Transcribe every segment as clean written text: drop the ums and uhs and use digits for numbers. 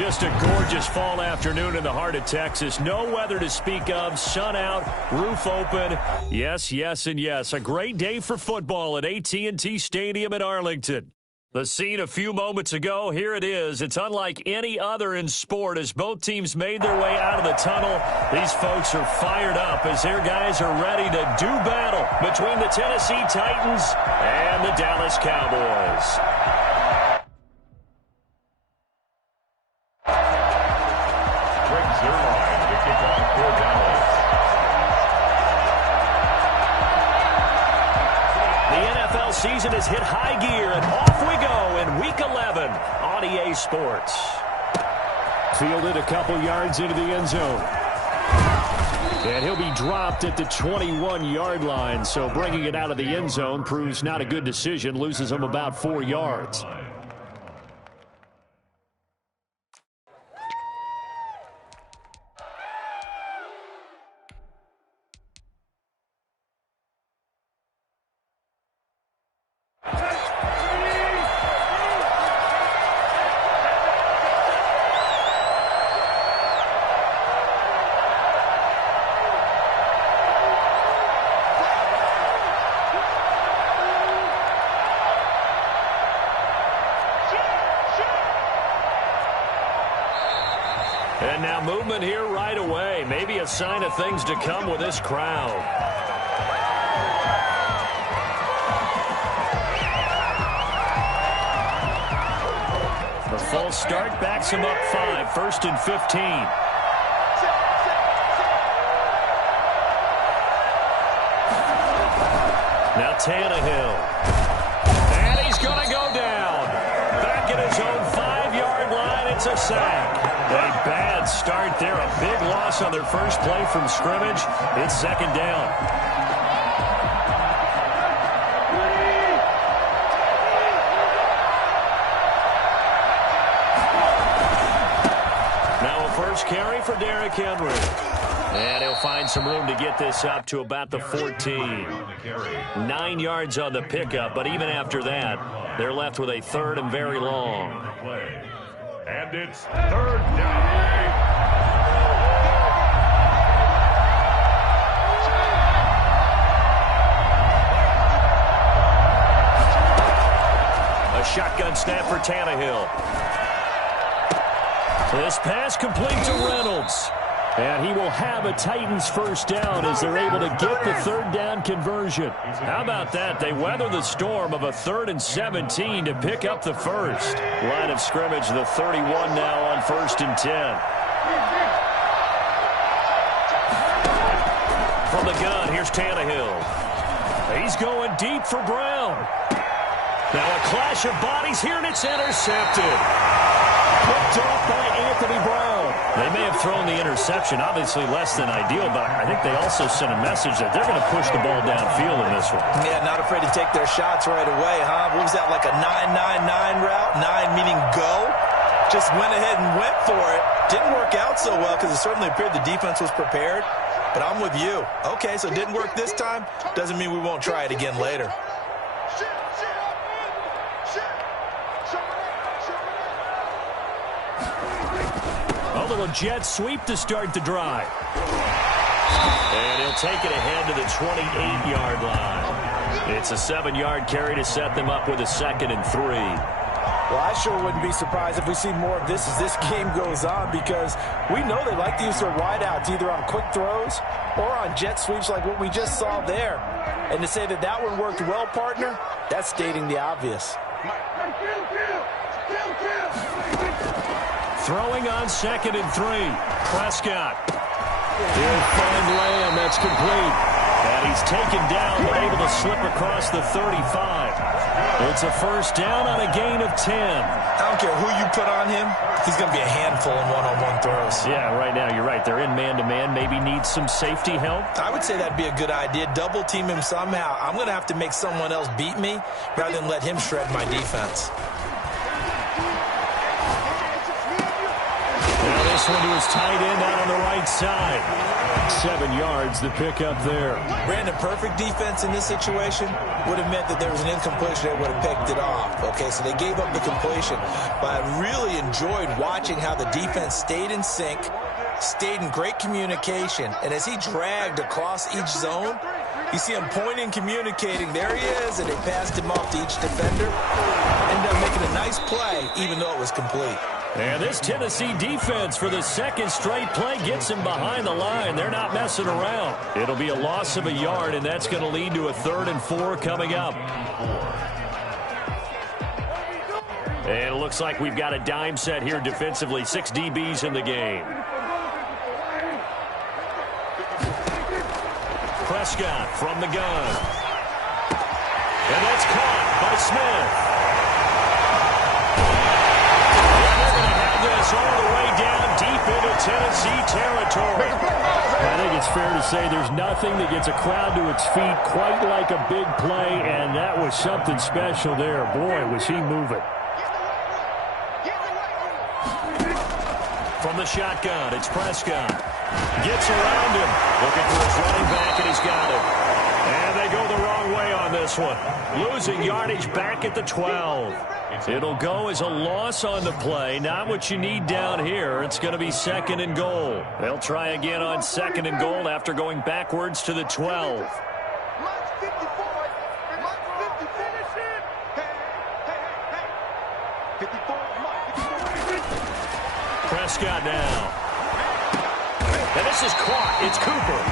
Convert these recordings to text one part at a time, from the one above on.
Just a gorgeous fall afternoon in the heart of Texas. No weather to speak of. Sun out, roof open. Yes, yes, and yes. A great day for football at AT&T Stadium in Arlington. The scene a few moments ago, here it is. It's unlike any other in sport as both teams made their way out of the tunnel. These folks are fired up as their guys are ready to do battle between the Tennessee Titans and the Dallas Cowboys. Season has hit high gear, and off we go in Week 11 on EA Sports. Fielded a couple yards into the end zone. And he'll be dropped at the 21-yard line, so bringing it out of the end zone proves not a good decision, loses him about 4 yards. And now movement here right away. Maybe a sign of things to come with this crowd. The false start backs him up 5. 1st and 15. Now Tannehill. And he's going to go down. Back at his own 5-yard line. It's a sack. A bad start there. A big loss on their first play from scrimmage. It's 2nd down. Now a first carry for Derrick Henry. And he'll find some room to get this up to about the 14. 9 yards on the pickup, but even after that, they're left with a 3rd and very long. And it's 3rd down. A shotgun snap for Tannehill. This pass complete to Reynolds. And he will have a Titans first down as they're able to get the 3rd down conversion. How about that? They weather the storm of a 3rd and 17 to pick up the first. Line of scrimmage, the 31 now on 1st and 10. From the gun, here's Tannehill. He's going deep for Brown. Now a clash of bodies here, and it's intercepted. Picked off by Anthony Brown. They may have thrown the interception, obviously less than ideal, but I think they also sent a message that they're going to push the ball downfield in this one. Yeah, not afraid to take their shots right away, huh? What was that, like a 9-9-9 route? 9 meaning go? Just went ahead and went for it. Didn't work out so well because it certainly appeared the defense was prepared. But I'm with you. Okay, so it didn't work this time. Doesn't mean we won't try it again later. A little jet sweep to start the drive. And he'll take it ahead to the 28-yard line. It's a 7-yard carry to set them up with a 2nd and 3. Well, I sure wouldn't be surprised if we see more of this as this game goes on, because we know they like to use their wideouts either on quick throws or on jet sweeps like what we just saw there. And to say that that one worked well, partner, that's stating the obvious. Throwing on 2nd and 3. Prescott. He'll find Lamb. That's complete. And he's taken down, but able to slip across the 35. It's a first down on a gain of 10. I don't care who you put on him. He's going to be a handful in one-on-one throws. Yeah, right now you're right. They're in man-to-man. Maybe needs some safety help. I would say that'd be a good idea. Double team him somehow. I'm going to have to make someone else beat me rather than let him shred my defense. This one to his tight end out on the right side. 7 yards, the pickup there. Brandon, perfect defense in this situation would have meant that there was an incompletion. They would have picked it off. Okay, so they gave up the completion. But I really enjoyed watching how the defense stayed in sync, stayed in great communication. And as he dragged across each zone, you see him pointing, communicating. There he is, and they passed him off to each defender. Ended up making a nice play, even though it was complete. And this Tennessee defense for the second straight play gets him behind the line. They're not messing around. It'll be a loss of a yard, and that's going to lead to a 3rd and 4 coming up. And it looks like we've got a dime set here defensively. 6 DBs in the game. Prescott from the gun. And that's caught by Smith. All the way down deep into Tennessee territory. I think it's fair to say there's nothing that gets a crowd to its feet quite like a big play, and that was something special there. Boy, was he moving. From the shotgun, it's Prescott. Gets around him. Looking for his running back, and he's got it. And they go the wrong way on this one. Losing yardage back at the 12. It'll go as a loss on the play. Not what you need down here. It's going to be 2nd and goal. They'll try again on 2nd and goal after going backwards to the 12. Prescott now. And this is caught. It's Cooper.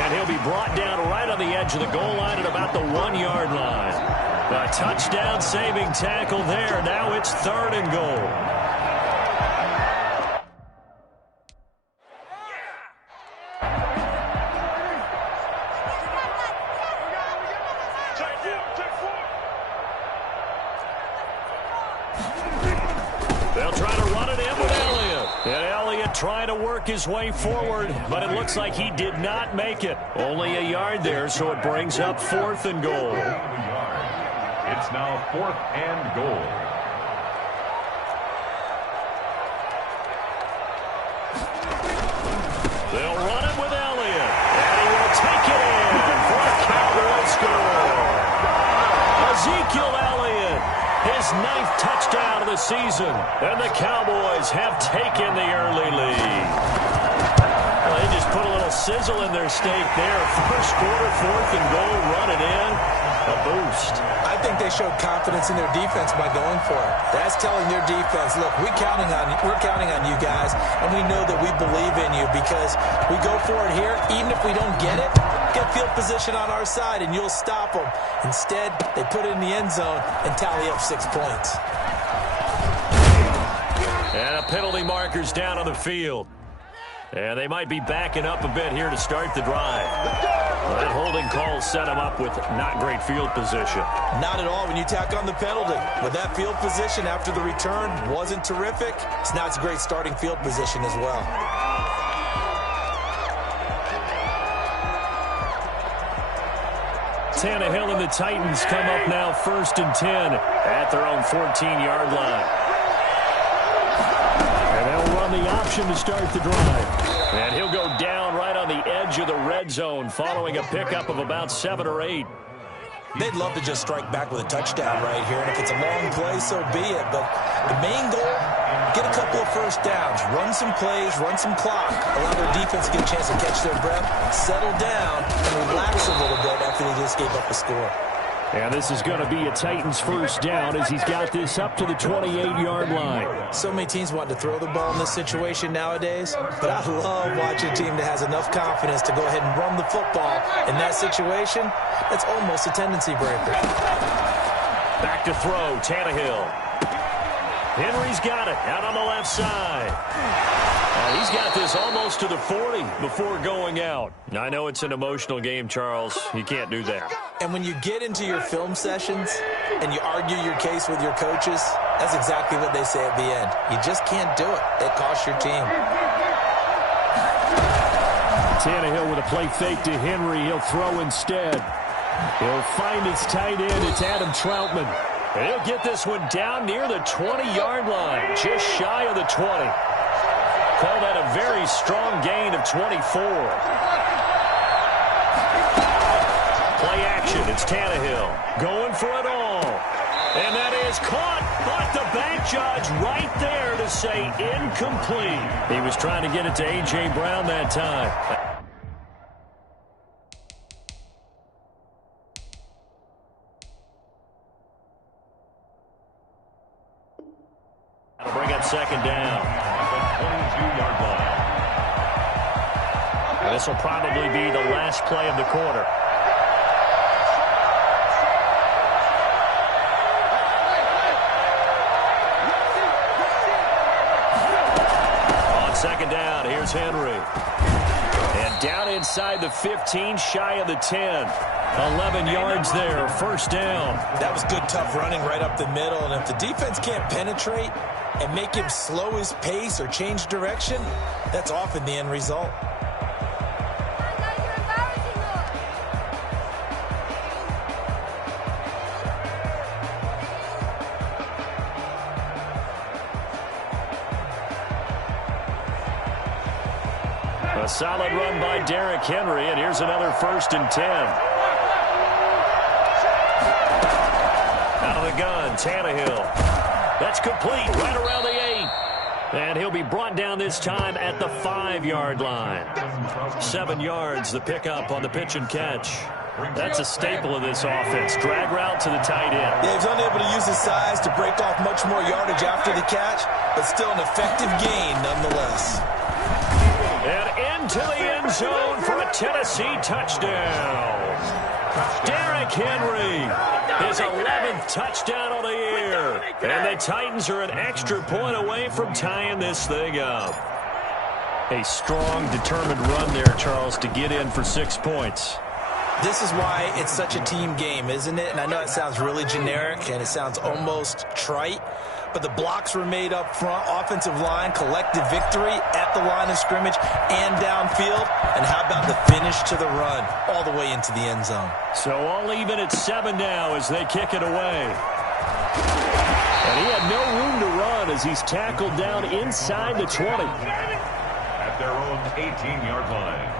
And he'll be brought down right on the edge of the goal line at about the 1-yard line. A touchdown-saving tackle there. Now it's 3rd and goal. They'll try to run it in with Elliott. And Elliott trying to work his way forward, but it looks like he did not make it. Only a yard there, so it brings up 4th and goal. It's now 4th and goal. They'll run it with Elliott. And he will take it in for a Cowboys score. Ezekiel Elliott, his 9th touchdown of the season. And the Cowboys have taken the early lead. Well, they just put a little sizzle in their steak there. First quarter, 4th and goal, run it in. A boost. I think they showed confidence in their defense by going for it. That's telling their defense, look, we're counting on you guys, and we know that we believe in you because we go for it here. Even if we don't get it, get field position on our side, and you'll stop them. Instead, they put it in the end zone and tally up 6 points. And a penalty marker's down on the field. And they might be backing up a bit here to start the drive. Well, that holding call set him up with not great field position. Not at all when you tack on the penalty. With that field position after the return wasn't terrific, it's not a great starting field position as well. Tannehill and the Titans come up now 1st and 10 at their own 14-yard line. And they'll run the option to start the drive. And he'll go down right on the edge of the red zone following a pickup of about 7 or 8. They'd love to just strike back with a touchdown right here. And if it's a long play, so be it. But the main goal, get a couple of first downs, run some plays, run some clock, allow their defense to get a chance to catch their breath, settle down, and relax a little bit after they just gave up a score. And this is going to be a Titans first down as he's got this up to the 28-yard line. So many teams want to throw the ball in this situation nowadays, but I love watching a team that has enough confidence to go ahead and run the football. In that situation, that's almost a tendency breaker. Back to throw, Tannehill. Henry's got it out on the left side. He's got this almost to the 40 before going out. I know it's an emotional game, Charles. You can't do that. And when you get into your film sessions and you argue your case with your coaches, that's exactly what they say at the end. You just can't do it. It costs your team. Tannehill with a play fake to Henry. He'll throw instead. He'll find his tight end. It's Adam Troutman. And he'll get this one down near the 20-yard line, just shy of the 20. call that a very strong gain of 24. Play action. It's Tannehill going for it all. And that is caught, but the back judge right there to say incomplete. He was trying to get it to A.J. Brown that time. That'll bring up second down. The 22-yard line. This will probably be the last play of the quarter. Second down, here's Henry. And down inside the 15, shy of the 10. 11 yards there, first down. That was good, tough running right up the middle. And if the defense can't penetrate and make him slow his pace or change direction, that's often the end result. A solid run by Derrick Henry, and here's another 1st and 10. Out of the gun, Tannehill. That's complete, right around the 8. And he'll be brought down this time at the 5-yard line. 7 yards, the pickup on the pitch and catch. That's a staple of this offense. Drag route to the tight end. Yeah, he's unable to use his size to break off much more yardage after the catch, but still an effective gain nonetheless. And into the end zone for a Tennessee touchdown. Derrick Henry, his 11th touchdown on the year. And the Titans are an extra point away from tying this thing up. A strong, determined run there, Charles, to get in for 6 points. This is why it's such a team game, isn't it? And I know it sounds really generic and it sounds almost trite, but the blocks were made up front, offensive line, collective victory at the line of scrimmage and downfield. And how about the finish to the run all the way into the end zone? So all even at 7 now as they kick it away. And he had no room to run as he's tackled down inside the 20. At their own 18-yard line.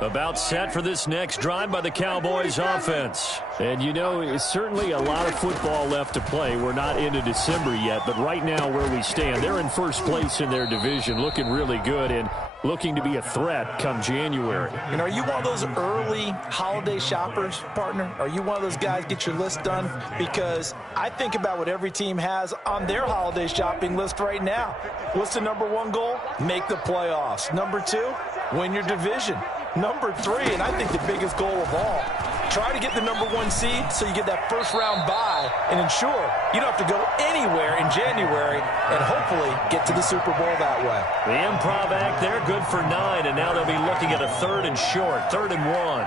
About set for this next drive by the Cowboys offense. And, you know, it's certainly a lot of football left to play. We're not into December yet, but right now where we stand, they're in first place in their division, looking really good and looking to be a threat come January. And are you one of those early holiday shoppers, partner? Are you one of those guys get your list done? Because I think about what every team has on their holiday shopping list right now. What's the number 1 goal? Make the playoffs. Number 2, win your division. Number 3, and I think the biggest goal of all, try to get the number 1 seed so you get that first-round bye and ensure you don't have to go anywhere in January and hopefully get to the Super Bowl that way. The improv act there, good for 9, and now they'll be looking at a 3rd and short, 3rd and 1.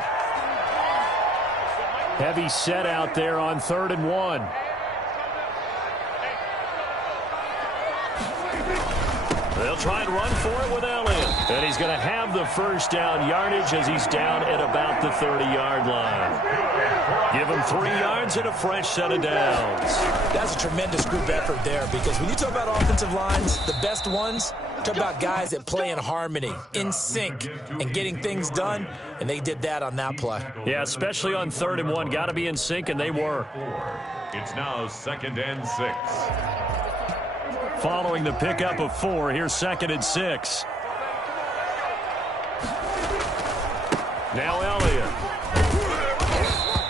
Heavy set out there on 3rd and 1. They'll try and run for it with Elliott. And he's going to have the first down yardage as he's down at about the 30-yard line. Give him 3 yards and a fresh set of downs. That's a tremendous group effort there because when you talk about offensive lines, the best ones, talk about guys that play in harmony, in sync, and getting things done, and they did that on that play. Yeah, especially on 3rd and 1. Got to be in sync, and they were. It's now 2nd and 6. Following the pickup of 4, here's 2nd and 6. Now Elliott.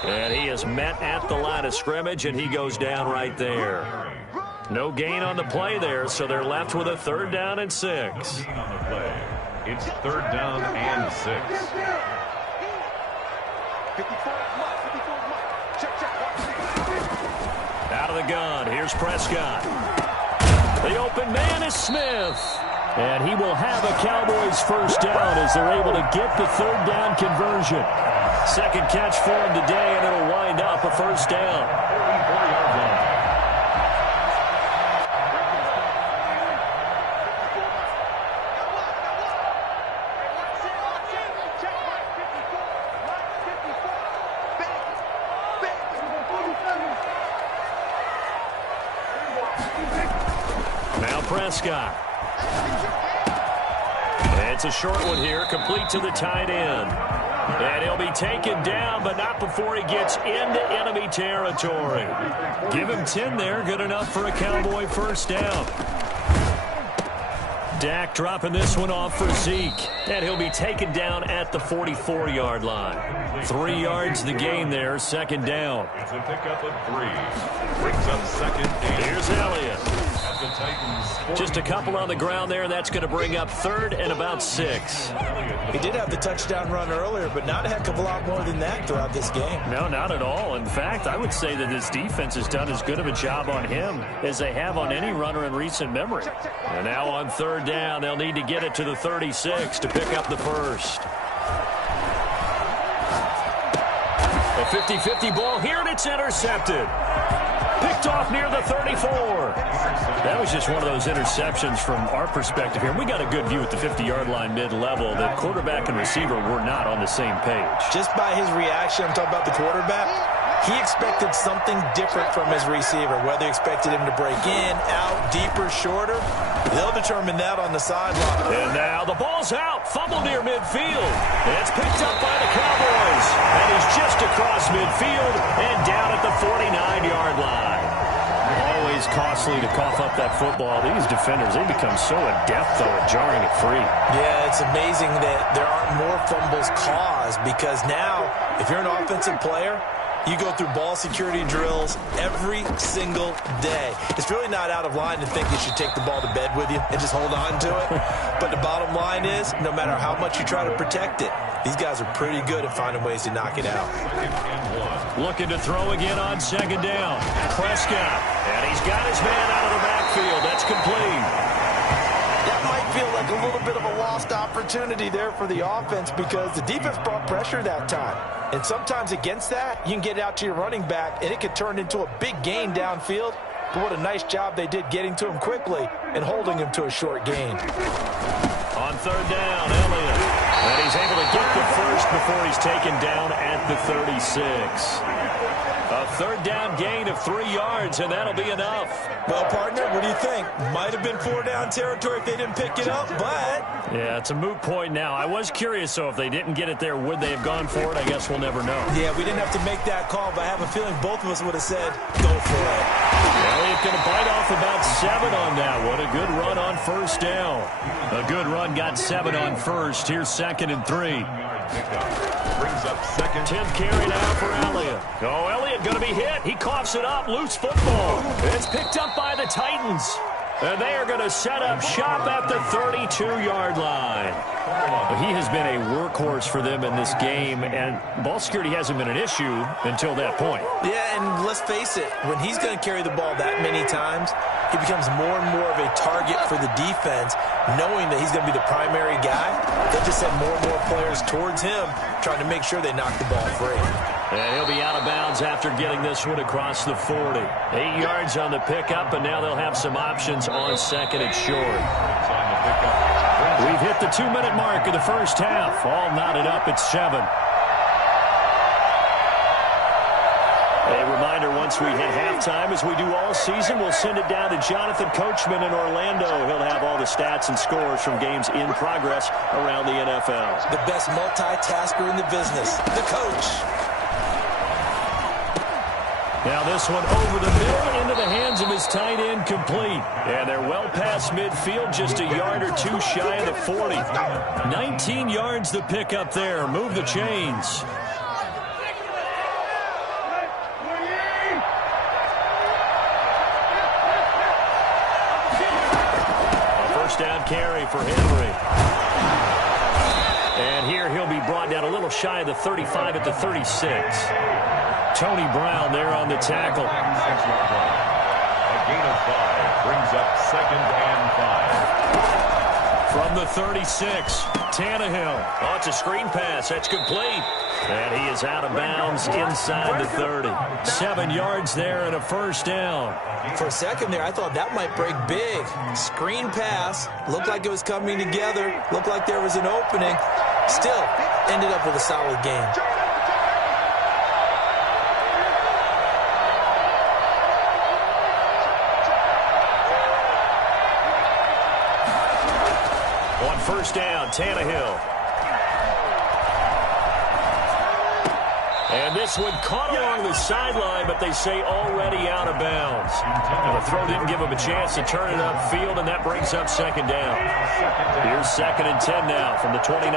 And he is met at the line of scrimmage, and he goes down right there. No gain on the play there, so they're left with a 3rd down and 6. No gain on the play. It's 3rd down and 6. Out of the gun, here's Prescott. The open man is Smith. And he will have a Cowboys first down as they're able to get the 3rd down conversion. Second catch for him today, and it'll wind up a first down. 44-yard line. Prescott. It's a short one here, complete to the tight end. And he'll be taken down, but not before he gets into enemy territory. Give him 10 there, good enough for a Cowboy first down. Dak dropping this one off for Zeke, and he'll be taken down at the 44-yard line. 3 yards the gain there, second down. It's a pickup of 3. Brings up second and Here's Elliott. at the Titans. Just a couple on the ground there, and that's going to bring up third and about 6. He did have the touchdown run earlier, but not a heck of a lot more than that throughout this game. No, not at all. In fact, I would say that this defense has done as good of a job on him as they have on any runner in recent memory. And now on third down, they'll need to get it to the 36 to pick up the first. A 50-50 ball here, and it's intercepted. Picked off near the 34. That was just one of those interceptions from our perspective here. We got a good view at the 50-yard line mid-level. The quarterback and receiver were not on the same page. Just by his reaction, I'm talking about the quarterback, he expected something different from his receiver. Whether he expected him to break in, out, deeper, shorter, they'll determine that on the sideline. And now the ball's out. Fumble near midfield. It's picked up by the Cowboys. And he's just across midfield and down at the 49-yard line. Always costly to cough up that football. These defenders, they become so adept, though, at jarring it free. Yeah, it's amazing that there aren't more fumbles caused, because now, if you're an offensive player, you go through ball security drills every single day. It's really not out of line to think you should take the ball to bed with you and just hold on to it. But the bottom line is, no matter how much you try to protect it, these guys are pretty good at finding ways to knock it out. Looking to throw again on second down. Prescott. And he's got his man out of the backfield. That's complete. That might feel like a little bit of a lost opportunity there for the offense, because the defense brought pressure that time. And sometimes against that, you can get out to your running back, and it could turn into a big gain downfield. But what a nice job they did getting to him quickly and holding him to a short gain. On third down, Elliott. And he's able to get the first before he's taken down at the 36. A third down gain of 3 yards, and that'll be enough. Well, partner, what do you think? Might have been 4 down territory if they didn't pick it up, but... Yeah, it's a moot point now. I was curious, so if they didn't get it there, would they have gone for it? I guess we'll never know. Yeah, we didn't have to make that call, but I have a feeling both of us would have said, go for it. Elliott going to bite off about 7 on that one. A good run on first down. A good run got 7 on first. Here's second and 3. Brings up second. 10th carry now for Elliott. Oh, Elliott going to be hit. He coughs it up. Loose football. It's picked up by the Titans. And they are going to set up shop at the 32-yard line. He has been a workhorse for them in this game, and ball security hasn't been an issue until that point. Yeah, and let's face it, when he's going to carry the ball that many times, he becomes more and more of a target for the defense, knowing that he's going to be the primary guy. They'll just send more and more players towards him, trying to make sure they knock the ball free. And he'll be out of bounds after getting this one across the 40. 8 yards on the pickup, and now they'll have some options on second and short. We've hit the 2-minute mark of the first half. All knotted up at 7. A reminder, once we hit halftime, as we do all season, we'll send it down to Jonathan Coachman in Orlando. He'll have all the stats and scores from games in progress around the NFL. The best multitasker in the business, the coach. Now this one over the middle into the hands of his tight end, complete. And they're well past midfield, just a yard or two shy of the 40. 19 yards the pickup there. Move the chains. A first down carry for Henry. And here he'll be brought down a little shy of the 35 at the 36. Tony Brown there on the tackle. A gain of 5 brings up second and 5. From the 36, Tannehill. Oh, it's a screen pass. That's complete. And he is out of bounds inside the 30. 7 yards there and a first down. For a second there, I thought that might break big. Screen pass. Looked like it was coming together. Looked like there was an opening. Still, ended up with a solid game. first down, Tannehill. And this one caught along the sideline, but they say already out of bounds. And the throw didn't give him a chance to turn it upfield, and that brings up second down. Here's 2nd and 10 now from the 29.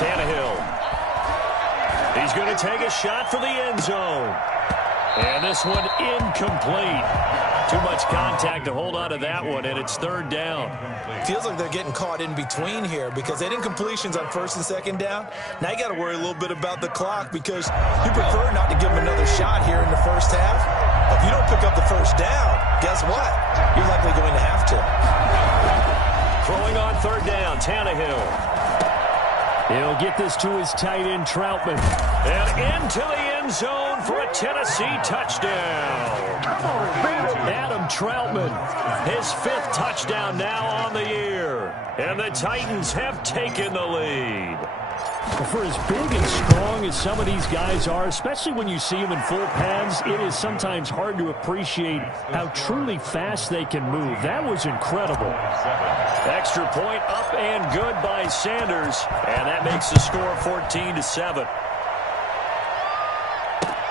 Tannehill. He's going to take a shot for the end zone. And this one incomplete. Too much contact to hold on to that one, and it's 3rd down. Feels like they're getting caught in between here because they did incompletions on 1st and 2nd down. Now you got to worry a little bit about the clock because you prefer not to give them another shot here in the first half. If you don't pick up the first down, guess what? You're likely going to have to. Throwing on 3rd down, Tannehill. He'll get this to his tight end, Troutman. And into the end zone for a Tennessee touchdown. Adam Troutman, his 5th touchdown now on the year. And the Titans have taken the lead. For as big and strong as some of these guys are, especially when you see them in full pads, it is sometimes hard to appreciate how truly fast they can move. That was incredible. Extra point up and good by Sanders, and that makes the score 14-7.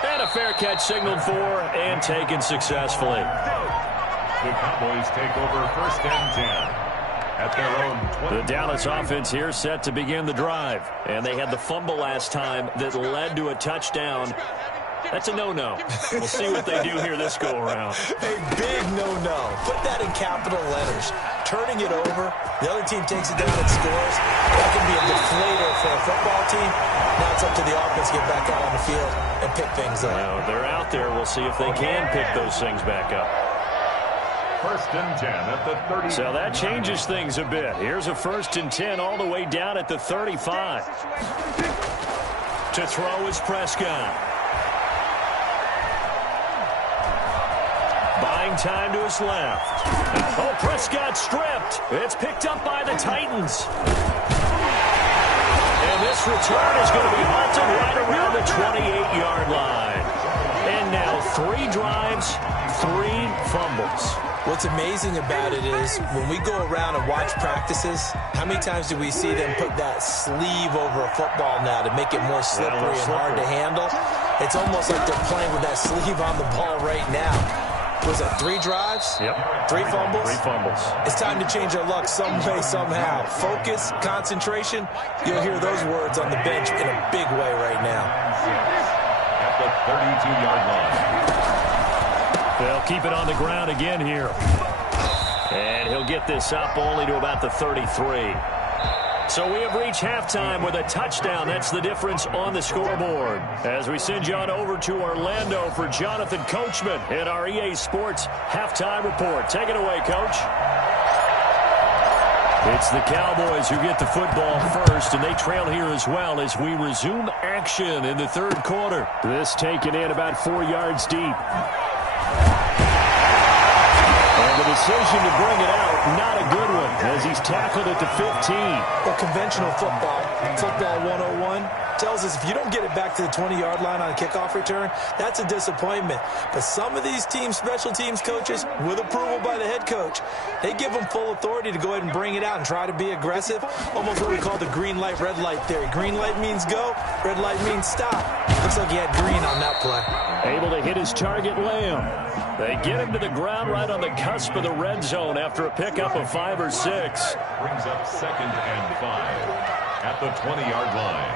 And a fair catch signaled for and taken successfully. The Cowboys take over 1st and 10. At their own 20. The Dallas offense here set to begin the drive. And they had the fumble last time that led to a touchdown. That's a no-no. We'll see what they do here this go-around. A big no-no. Put that in capital letters. Turning it over, the other team takes it down and scores. That can be a deflator for a football team. Now it's up to the offense to get back out on the field and pick things up. Well, they're out there. We'll see if they can pick those things back up. 1st and 10 at the 30. So that changes things a bit. Here's a 1st and 10 all the way down at the 35. To throw is Prescott. Buying time to his left. Oh, Prescott stripped. It's picked up by the Titans. And this return is going to be halted right around the 28-yard line. And now 3 drives, 3 fumbles. What's amazing about it is when we go around and watch practices, how many times do we see them put that sleeve over a football now to make it more slippery and hard to handle? It's almost like they're playing with that sleeve on the ball right now. Was that 3 drives? Yep. 3 fumbles? 3 fumbles. It's time to change our luck some way, somehow. Focus, concentration, you'll hear those words on the bench in a big way right now. At the 32-yard line. They'll keep it on the ground again here. And he'll get this up only to about the 33. So we have reached halftime with a touchdown. That's the difference on the scoreboard. As we send you on over to Orlando for Jonathan Coachman in our EA Sports Halftime Report. Take it away, Coach. It's the Cowboys who get the football first, and they trail here as well as we resume action in the 3rd quarter. This taken in about 4 yards deep. And the decision to bring it out, not a good one, as he's tackled at the 15. Well, conventional football 101, tells us if you don't get it back to the 20-yard line on a kickoff return, that's a disappointment. But some of these teams, special teams coaches, with approval by the head coach, they give them full authority to go ahead and bring it out and try to be aggressive. Almost what we call the green light, red light theory. Green light means go, red light means stop. Looks like he had green on that play. Able to hit his target, Lamb. They get him to the ground right on the cusp of the red zone after a pickup of 5 or 6. Brings up 2nd and 5 at the 20-yard line.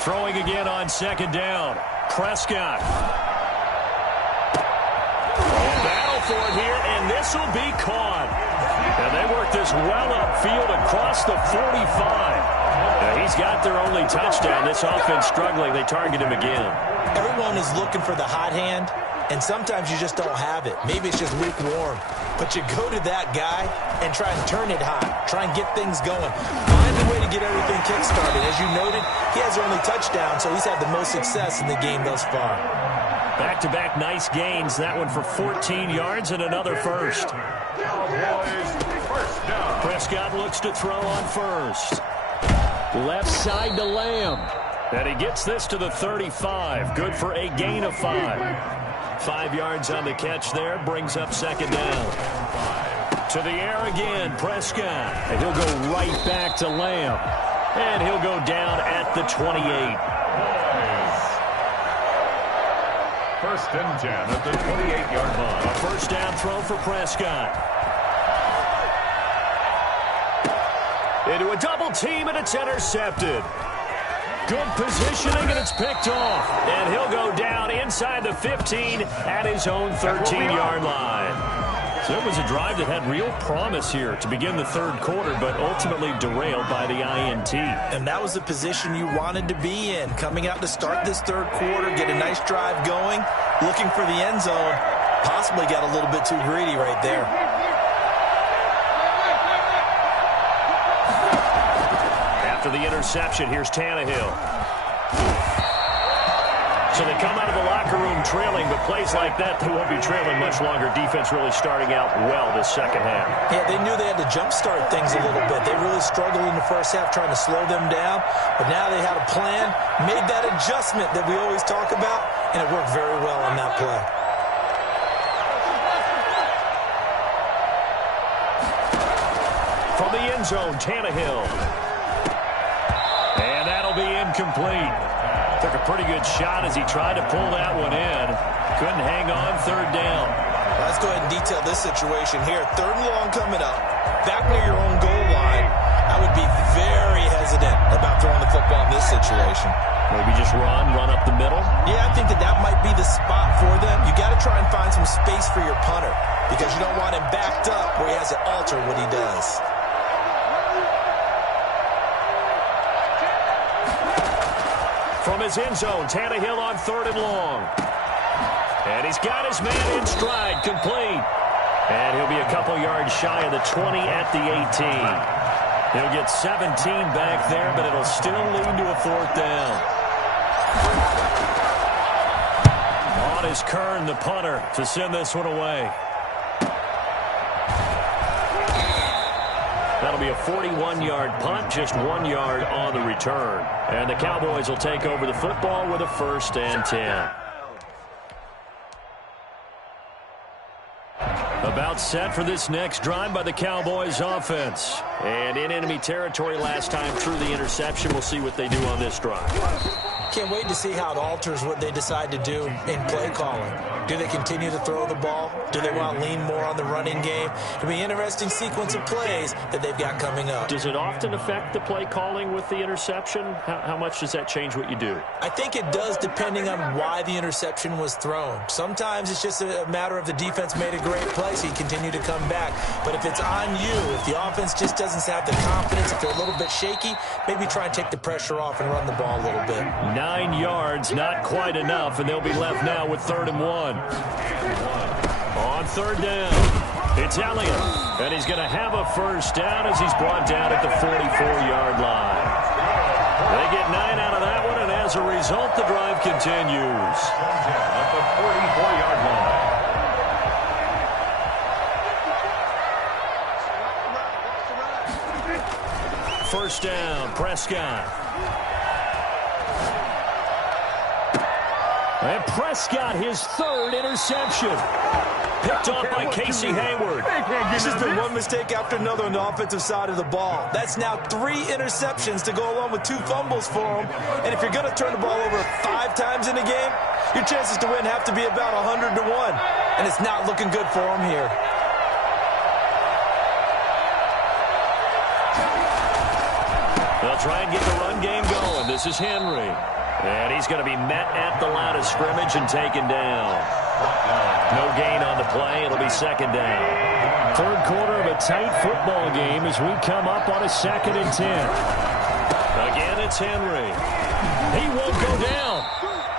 Throwing again on 2nd down. Prescott. Battle for it here, and this will be caught. And they work this well upfield across the 45. Now, he's got their only touchdown. This offense struggling. They target him again. Everyone is looking for the hot hand, and sometimes you just don't have it. Maybe it's just lukewarm. But you go to that guy and try and turn it hot. Try and get things going. Find a way to get everything kick-started. As you noted, he has their only touchdown, so he's had the most success in the game thus far. Back-to-back nice gains. That one for 14 yards and another first. Prescott looks to throw on first. Left side to Lamb. And he gets this to the 35. Good for a gain of 5. 5 yards on the catch there. Brings up second down. To the air again, Prescott. And he'll go right back to Lamb. And he'll go down at the 28. First and 10 at the 28-yard line. A first down throw for Prescott. Into a double team, and it's intercepted. Good positioning, and it's picked off. And he'll go down inside the 15 at his own 13-yard line. So it was a drive that had real promise here to begin the third quarter, but ultimately derailed by the INT. And that was the position you wanted to be in. Coming out to start this third quarter, get a nice drive going, looking for the end zone. Possibly got a little bit too greedy right there. After the interception, here's Tannehill. So they come out of the locker room trailing, but plays like that, they won't be trailing much longer. Defense really starting out well this second half. Yeah, they knew they had to jumpstart things a little bit. They really struggled in the first half trying to slow them down, but now they had a plan, made that adjustment that we always talk about, and it worked very well on that play. From the end zone, Tannehill. And that'll be incomplete. Took a pretty good shot as he tried to pull that one in. Couldn't hang on, third down. Let's go ahead and detail this situation here. Third and long coming up. Back near your own goal line. I would be very hesitant about throwing the football in this situation. Maybe just run up the middle? Yeah, I think that might be the spot for them. You got to try and find some space for your punter because you don't want him backed up where he has to alter what he does. From his end zone, Tannehill on third and long. And he's got his man in stride, complete. And he'll be a couple yards shy of the 20 at the 18. He'll get 17 back there, but it'll still lead to a fourth down. On is Kern, the punter, to send this one away. That'll be a 41-yard punt, just 1 yard on the return. And the Cowboys will take over the football with a first and 10. About set for this next drive by the Cowboys offense. And in enemy territory last time through the interception. We'll see what they do on this drive. Can't wait to see how it alters what they decide to do in play calling. Do they continue to throw the ball? Do they want to lean more on the running game? It'll be an interesting sequence of plays that they've got coming up. Does it often affect the play calling with the interception? How much does that change what you do? I think it does depending on why the interception was thrown. Sometimes it's just a matter of the defense made a great play, so you continue to come back. But if it's on you, if the offense just doesn't have the confidence, if they're a little bit shaky, maybe try and take the pressure off and run the ball a little bit. 9 yards, not quite enough, and they'll be left now with 3rd and 1. On 3rd down, it's Elliott, and he's going to have a first down as he's brought down at the 44-yard line. They get 9 out of that one, and as a result, the drive continues. At the 44-yard line. First down, Prescott. And Prescott, his 3rd interception. Picked off by Casey Hayward. This has been one mistake after another on the offensive side of the ball. That's now 3 interceptions to go along with 2 fumbles for him. And if you're going to turn the ball over 5 times in a game, your chances to win have to be about 100 to 1. And it's not looking good for him here. They'll try and get the run game going. This is Henry. And he's going to be met at the line of scrimmage and taken down. No gain on the play. It'll be 2nd down. 3rd quarter of a tight football game as we come up on a 2nd and 10. Again, it's Henry. He won't go down.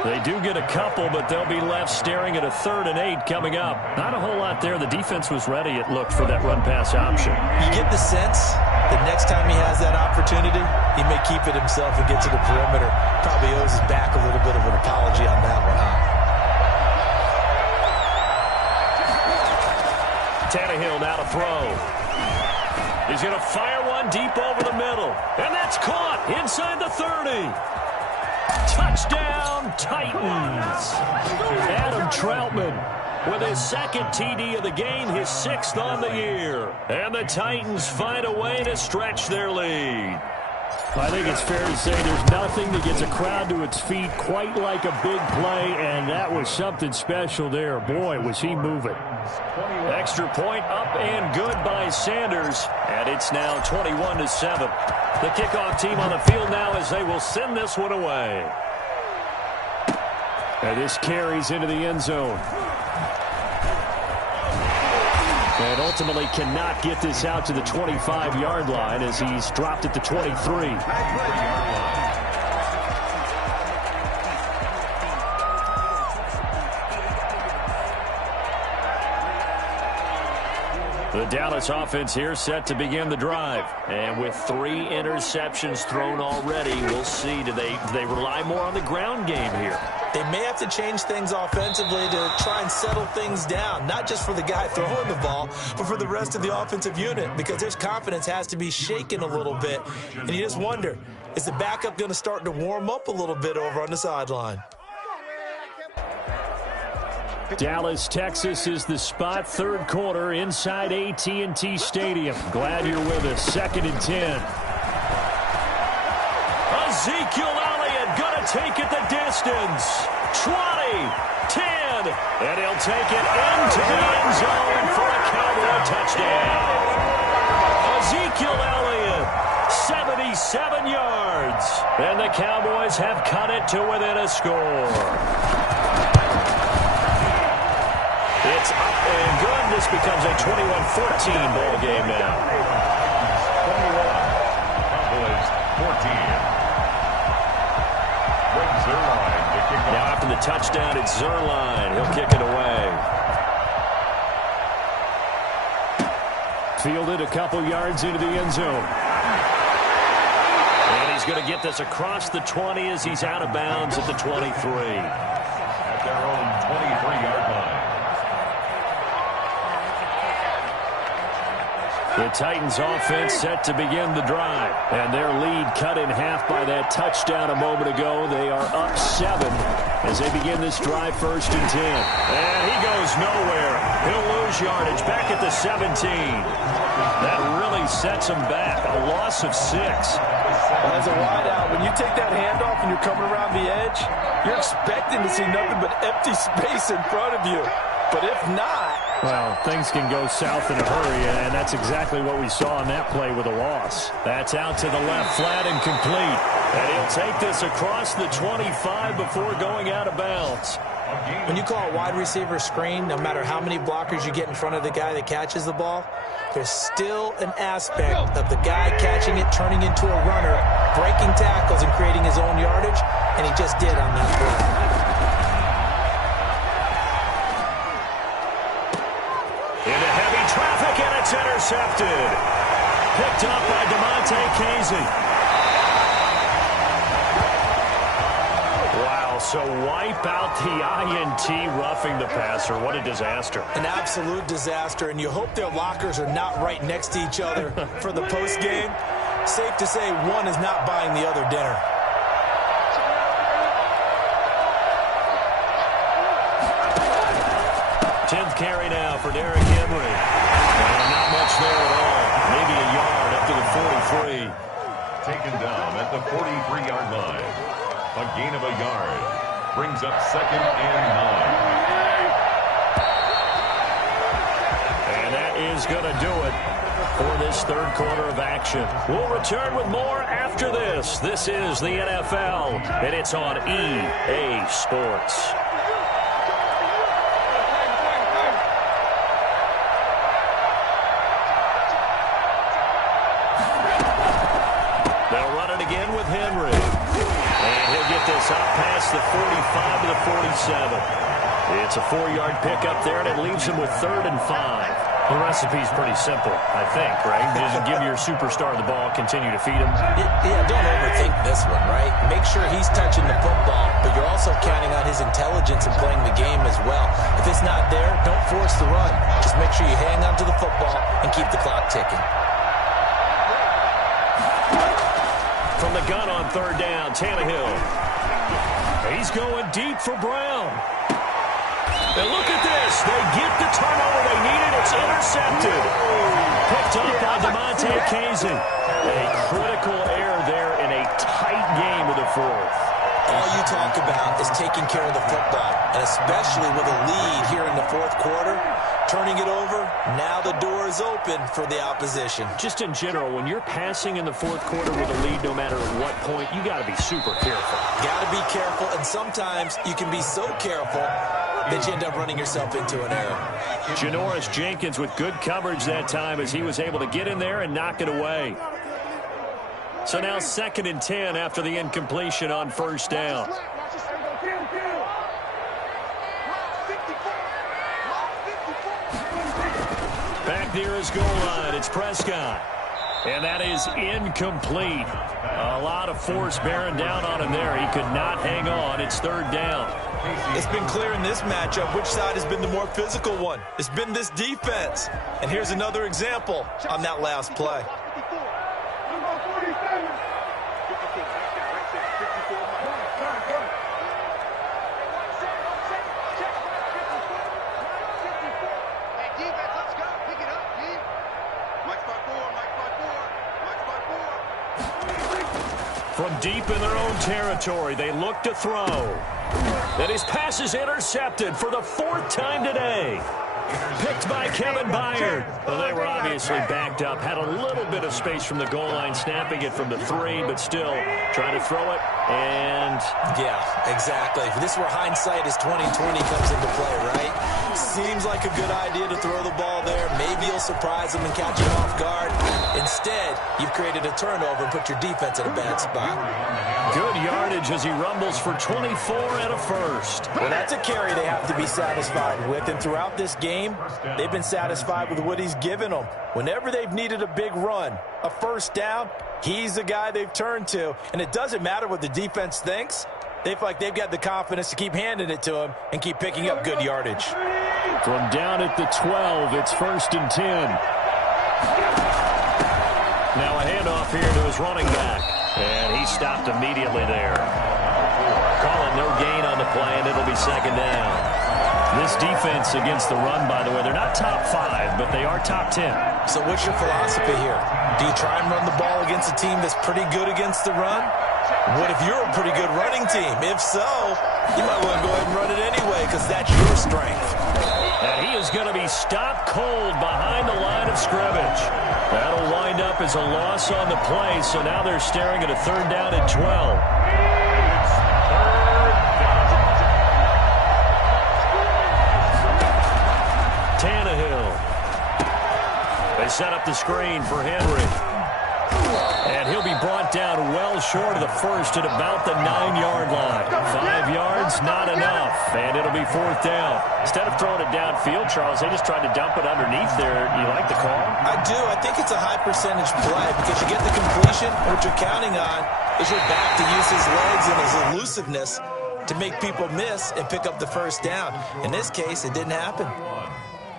They do get a couple, but they'll be left staring at a 3rd and 8 coming up. Not a whole lot there. The defense was ready, it looked, for that run-pass option. You get the sense that next time he has that opportunity, he may keep it himself and get to the perimeter. Probably owes his back a little bit of an apology on that one, huh? Tannehill now to throw. He's going to fire one deep over the middle. And that's caught inside the 30. Touchdown, Titans. Adam Troutman with his second TD of the game, his 6th on the year. And the Titans find a way to stretch their lead. I think it's fair to say there's nothing that gets a crowd to its feet quite like a big play, and that was something special there. Boy, was he moving. Extra point up and good by Sanders, and it's now 21-7. The kickoff team on the field now as they will send this one away. And this carries into the end zone. And ultimately cannot get this out to the 25-yard line as he's dropped at the 23. The Dallas offense here set to begin the drive. And with 3 interceptions thrown already, we'll see. Do they rely more on the ground game here? They may have to change things offensively to try and settle things down, not just for the guy throwing the ball, but for the rest of the offensive unit, because his confidence has to be shaken a little bit. And you just wonder, is the backup going to start to warm up a little bit over on the sideline? Dallas, Texas is the spot. 3rd quarter inside AT&T Stadium. Glad you're with us. 2nd and 10. Ezekiel Elliott going to take it the distance. 20, 10, and he'll take it into the end zone for a Cowboy touchdown. Ezekiel Elliott, 77 yards. And the Cowboys have cut it to within a score. It's up and good. This becomes a 21-14 ball game now. 21, Cowboys 14. Now after the touchdown, it's Zerline. He'll kick it away. Fielded a couple yards into the end zone. And he's going to get this across the 20 as he's out of bounds at the 23. At their own 23-yard line. The Titans offense set to begin the drive. And their lead cut in half by that touchdown a moment ago. They are up 7 as they begin this drive 1st and 10. And he goes nowhere. He'll lose yardage back at the 17. That really sets him back. A loss of 6. Well, as a wideout, when you take that handoff and you're coming around the edge, you're expecting to see nothing but empty space in front of you. But if not... Well, things can go south in a hurry, and that's exactly what we saw on that play with a loss. That's out to the left, flat and complete. And he'll take this across the 25 before going out of bounds. When you call a wide receiver screen, no matter how many blockers you get in front of the guy that catches the ball, there's still an aspect of the guy catching it, turning into a runner, breaking tackles and creating his own yardage, and he just did on that play. Into heavy traffic, and it's intercepted. Picked up by DeMonte Casey. Wow, so wipe out the INT roughing the passer. What a disaster. An absolute disaster, and you hope their lockers are not right next to each other for the postgame. Safe to say one is not buying the other dinner. Tenth carry now for Derrick Henry. And not much there at all. Maybe a yard up to the 43. Taken down at the 43-yard line. A gain of a yard. Brings up 2nd and 9. And that is going to do it for this 3rd quarter of action. We'll return with more after this. This is the NFL, and it's on EA Sports. Again with Henry. And he'll get this up past the 45 to the 47. It's a 4-yard pickup there, and it leaves him with 3rd and 5. The recipe's pretty simple, I think, right? Just give your superstar the ball, continue to feed him. Yeah, don't overthink this one, right? Make sure he's touching the football, but you're also counting on his intelligence in playing the game as well. If it's not there, don't force the run. Just make sure you hang on to the football and keep the clock ticking. From the gun on 3rd down, Tannehill. He's going deep for Brown. And look at this. They get the turnover they needed. It's intercepted. Picked up by DeMonte Kazin. A critical error there in a tight game of the fourth. All you talk about is taking care of the football, and especially with a lead here in the fourth quarter, turning it over, now the door is open for the opposition. Just in general, when you're passing in the fourth quarter with a lead, no matter at what point, you got to be super careful. Got to be careful, and sometimes you can be so careful that you end up running yourself into an error. Janoris Jenkins with good coverage that time as he was able to get in there and knock it away. So now 2nd and 10 after the incompletion on first down. Back near his goal line, it's Prescott. And that is incomplete. A lot of force bearing down on him there. He could not hang on. It's 3rd down. It's been clear in this matchup which side has been the more physical one. It's been this defense. And here's another example on that last play. From deep in their own territory, they look to throw. And his pass is intercepted for the 4th time today. Picked by Kevin Byard. Well, they were obviously backed up. Had a little bit of space from the goal line, snapping it from the 3, but still trying to throw it. And yeah, exactly. This is where hindsight is 20/20 comes into play, right? Seems like a good idea to throw the ball there. Maybe you'll surprise them and catch them off guard. Instead, you've created a turnover and put your defense in a bad spot. Good yardage as he rumbles for 24 and a first. Well, that's a carry they have to be satisfied with. And throughout this game, they've been satisfied with what he's given them. Whenever they've needed a big run, a first down, he's the guy they've turned to. And it doesn't matter what the defense thinks. They feel like they've got the confidence to keep handing it to him and keep picking up good yardage. From down at the 12, it's 1st and 10. Now a handoff here to his running back. And he stopped immediately there. Calling no gain on the play, and it'll be 2nd down. This defense against the run, by the way, they're not top 5, but they are top 10. So what's your philosophy here? Do you try and run the ball against a team that's pretty good against the run? What if you're a pretty good running team? If so, you might want to go ahead and run it anyway because that's your strength. And he is going to be stopped cold behind the line of scrimmage. That'll wind up as a loss on the play, so now they're staring at a 3rd down and 12. Tannehill. They set up the screen for Henry. And he'll be brought down well short of the first at about the 9-yard line. 5 yards, not enough. And it'll be 4th down. Instead of throwing it downfield, Charles, they just tried to dump it underneath there. You like the call? I do. I think it's a high percentage play because you get the completion. What you're counting on is your back to use his legs and his elusiveness to make people miss and pick up the first down. In this case, it didn't happen.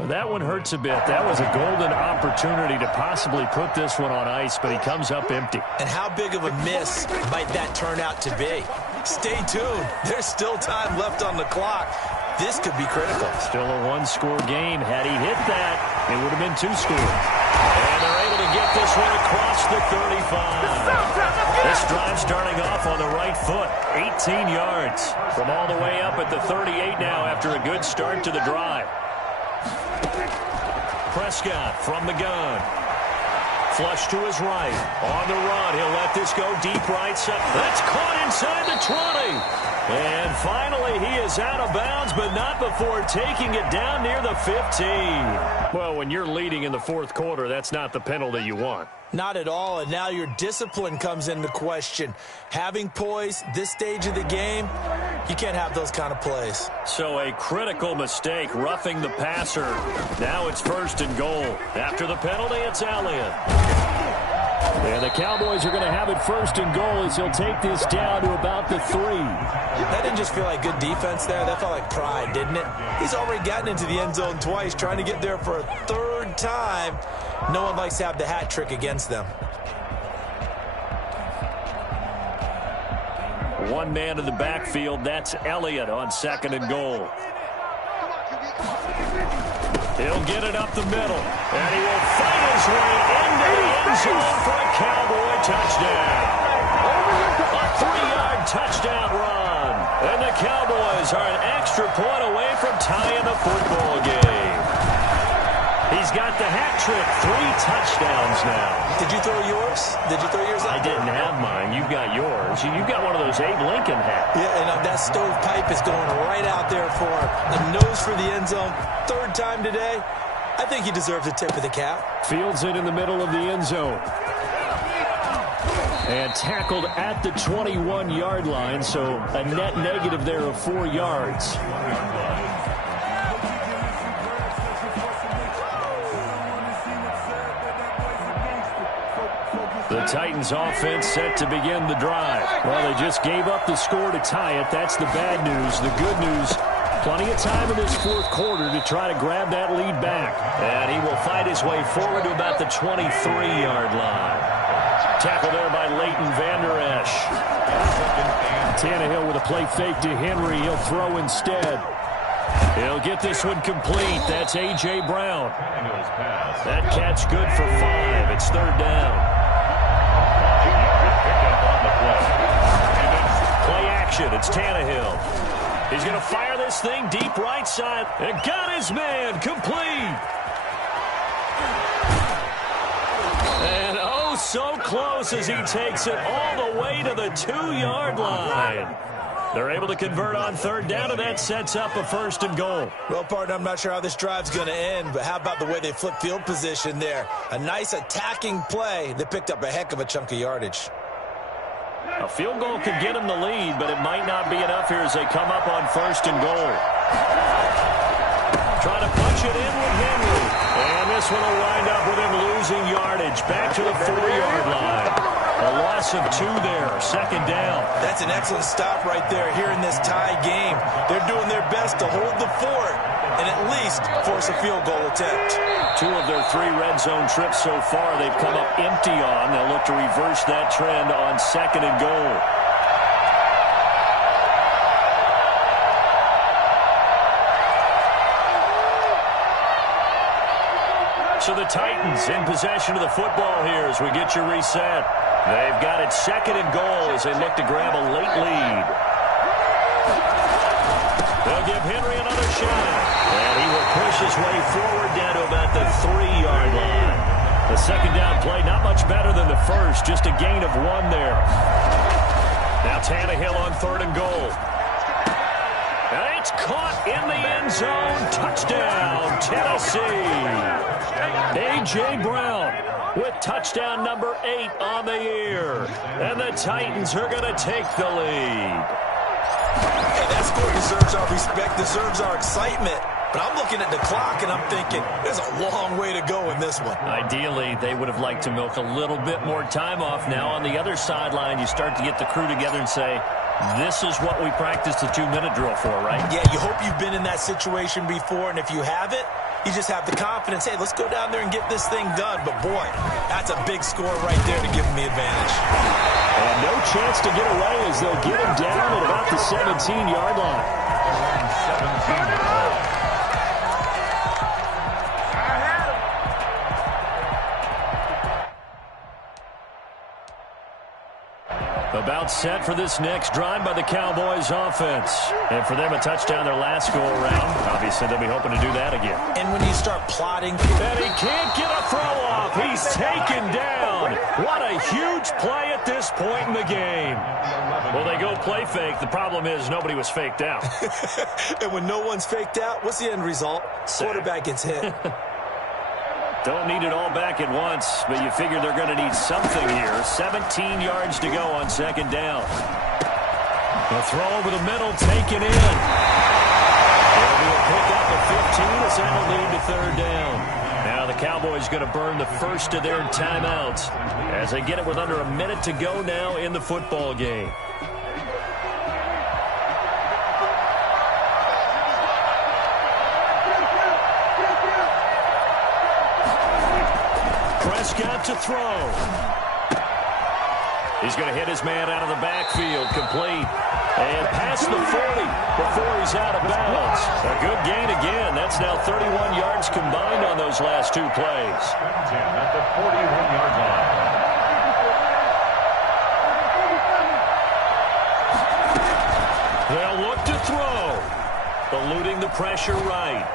Well, that one hurts a bit. That was a golden opportunity to possibly put this one on ice, but he comes up empty. And how big of a miss might that turn out to be? Stay tuned. There's still time left on the clock. This could be critical. Still a 1-score game. Had he hit that, it would have been 2 scores. And they're able to get this one across the 35. This drive starting off on the right foot. 18 yards from all the way up at the 38 now after a good start to the drive. Prescott from the gun. Flush to his right. On the run. He'll let this go deep right side. That's caught inside the 20. And finally, he is out of bounds, but not before taking it down near the 15. Well, when you're leading in the fourth quarter, that's not the penalty you want. Not at all, and now your discipline comes into question. Having poise this stage of the game, you can't have those kind of plays. So a critical mistake, roughing the passer. Now it's 1st and goal. After the penalty, it's Elliott. And the Cowboys are going to have it 1st and goal as he'll take this down to about the 3. That didn't just feel like good defense there. That felt like pride, didn't it? He's already gotten into the end zone twice, trying to get there for a 3rd time. No one likes to have the hat trick against them. One man in the backfield. That's Elliott on 2nd and goal. He'll get it up the middle, and he will fight his way into the end zone for a Cowboy touchdown. A 3-yard touchdown run, and the Cowboys are an extra point away from tying the football game. He's got the hat trick, 3 touchdowns now. Did you throw yours? Did you throw yours out? I didn't have mine. You've got yours. You've got one of those Abe Lincoln hats. Yeah, and that stovepipe is going right out there for a nose for the end zone. 3rd time today. I think he deserves a tip of the cap. Fields it in the middle of the end zone. And tackled at the 21-yard line, so a net negative there of 4 yards. The Titans offense set to begin the drive. Well, they just gave up the score to tie it. That's the bad news. The good news, plenty of time in this 4th quarter to try to grab that lead back. And he will fight his way forward to about the 23-yard line. Tackle there by Leighton Vander Esch. Tannehill with a play fake to Henry. He'll throw instead. He'll get this one complete. That's A.J. Brown. That catch good for 5. It's 3rd down. Play action. It's Tannehill. He's going to fire this thing deep right side. And got his man complete. And oh, so close as he takes it all the way to the 2-yard line. They're able to convert on 3rd down, and that sets up a 1st and goal. Well, partner, I'm not sure how this drive's going to end, but how about the way they flip field position there? A nice attacking play that picked up a heck of a chunk of yardage. A field goal could get him the lead, but it might not be enough here as they come up on 1st and goal. Trying to punch it in with Henry. And this one will wind up with him losing yardage. Back to the 4-yard line. A loss of 2 there. 2nd down. That's an excellent stop right there here in this tie game. They're doing their best to hold the fort and at least force a field goal attempt. 2 of their 3 red zone trips so far they've come up empty on. They'll look to reverse that trend on 2nd and goal. So the Titans in possession of the football here as we get you reset. They've got it 2nd and goal as they look to grab a late lead. They'll give Henry another shot. And he will push his way forward down to about the 3-yard line. The 2nd down play, not much better than the first, just a gain of 1 there. Now Tannehill on 3rd and goal. And it's caught in the end zone. Touchdown, Tennessee. A.J. Brown with touchdown number 8 on the year. And the Titans are going to take the lead. Hey, that score deserves our respect, deserves our excitement. But I'm looking at the clock, and I'm thinking there's a long way to go in this one. Ideally, they would have liked to milk a little bit more time off. Now, on the other sideline, you start to get the crew together and say, this is what we practiced the 2-minute drill for, right? Yeah, you hope you've been in that situation before, and if you haven't, you just have the confidence, hey, let's go down there and get this thing done. But, boy, that's a big score right there to give them the advantage. And no chance to get away as they'll get him down at about the 17-yard line. About set for this next drive by the Cowboys offense. And for them, a touchdown their last go-around. Obviously, they'll be hoping to do that again. And when you start plotting... And he can't get a throw-off. He's taken down. What a huge play at this point in the game. Well, they go play fake. The problem is nobody was faked out. And when no one's faked out, what's the end result? Quarterback gets hit. Don't need it all back at once, but you figure they're going to need something here. 17 yards to go on 2nd down. The throw over the middle, taken in. It'll be a pickup of 15 as that'll lead to 3rd down. Now the Cowboys going to burn the first of their timeouts as they get it with under a minute to go now in the football game. Prescott to throw. He's going to hit his man out of the backfield, complete. And past the 40 before he's out of bounds. A good gain again. That's now 31 yards combined on those last two plays. At the 41-yard line. They'll look to throw. Eluding the pressure right.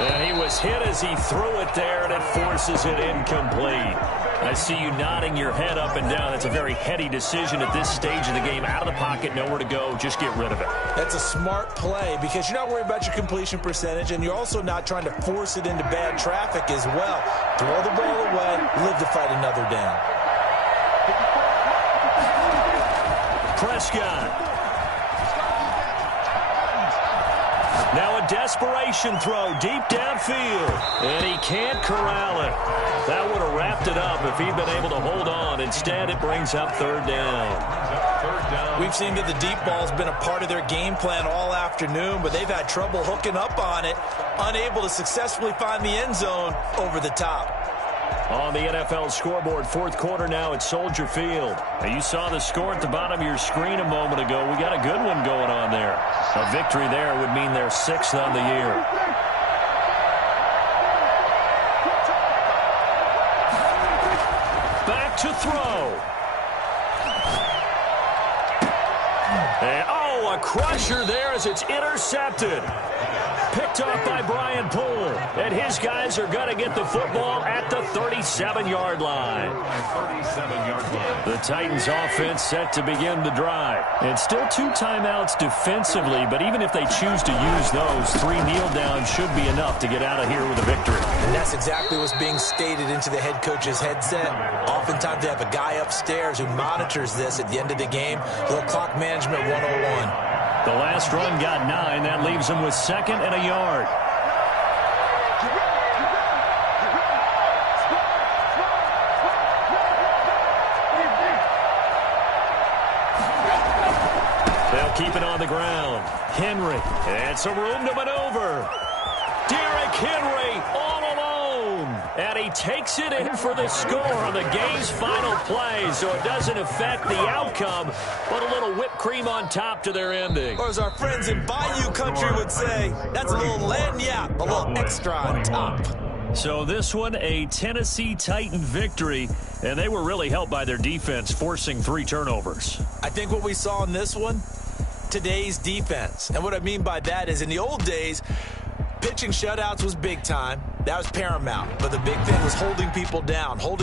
And he was hit as he threw it there, and it forces it incomplete. I see you nodding your head up and down. That's a very heady decision at this stage of the game. Out of the pocket, nowhere to go. Just get rid of it. That's a smart play because you're not worried about your completion percentage, and you're also not trying to force it into bad traffic as well. Throw the ball away, live to fight another down. Prescott. Now a desperation throw deep downfield, and he can't corral it. That would have wrapped it up if he'd been able to hold on. Instead, it brings up third down. We've seen that the deep ball's been a part of their game plan all afternoon, but they've had trouble hooking up on it, unable to successfully find the end zone over the top. On the NFL scoreboard, fourth quarter now at Soldier Field. Now, you saw the score at the bottom of your screen a moment ago. We got a good one going on there. A victory there would mean they're 6th on the year. Back to throw. And, a crusher there as it's intercepted. Picked off by Brian Poole. And his guys are going to get the football at the 37-yard line. 37-yard line. The Titans offense set to begin the drive. And still 2 timeouts defensively, but even if they choose to use those, 3 kneel downs should be enough to get out of here with a victory. And that's exactly what's being stated into the head coach's headset. Oftentimes they have a guy upstairs who monitors this at the end of the game. Little clock management 101. The last run got 9. That leaves them with 2nd and a yard. They'll keep it on the ground. Henry. And some room to maneuver. Derrick Henry all alone. And he takes it in for the score on the game's final play. So it doesn't affect the outcome, but a little whipped cream on top to their ending. Or as our friends in Bayou Country would say, that's a little lagniappe, a little extra on top. So this one, a Tennessee Titan victory, and they were really helped by their defense, forcing 3 turnovers. I think what we saw in this one, today's defense. And what I mean by that is in the old days, pitching shutouts was big time. That was paramount. But the big thing was holding people down, holding